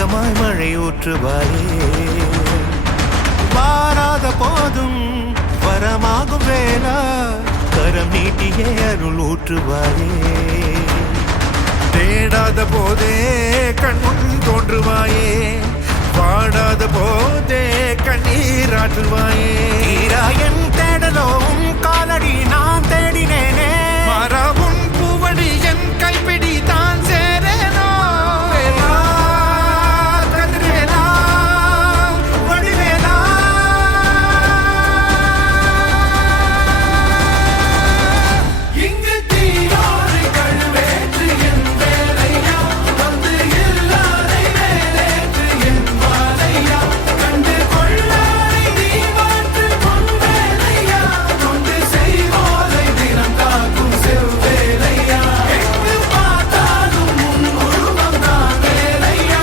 ஏக்கமாய் மழை ஊற்றுவாயே வாராத போதும் வரமாகும் வேளா கரம் நீட்டியே அருள் ஊற்றுவாயே தேடாத போதே கண்முன் தோன்றுவாயே பாடாத போதே கண்ணீராற்றுவாயே ஈராயன் தேடலோம் காலடி நான் தேடினேனே மாறாவும் பூவடி என் கைப்பிடி தான் சேரேனோ கதிரேலா வடிவேலா இங்கு தீயோரை கழுவேற்று என் வேலையா வந்து எல்லாரை வேலேற்று என் வாழையா கண்டு கொள்ளாரை நீ மாற்று பொன் வேலையா கொண்டு செய்வோரை தினம் காக்கும் செவ்வேலையா எங்கு பார்த்தாலும் உன் உருவம் தான் வேலையா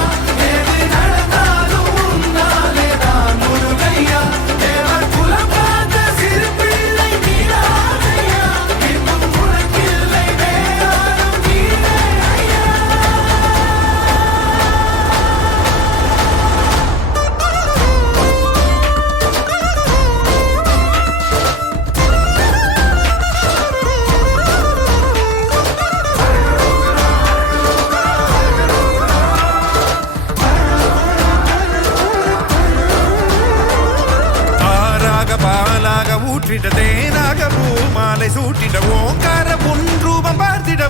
எது நடந்தாலும் உன்னாலே தான் முருகையா தேவர் குலம் பார்த்த சிறு பிள்ளை நீரானையா இன்னும் உனக்கில்லை வேறாரும் நீரே ஐயா ஆறாக பாலாக ஊற்றிட தேனாக பூமாலை சூட்டிட ஓங்கார பொன் ரூபம் பார்த்திட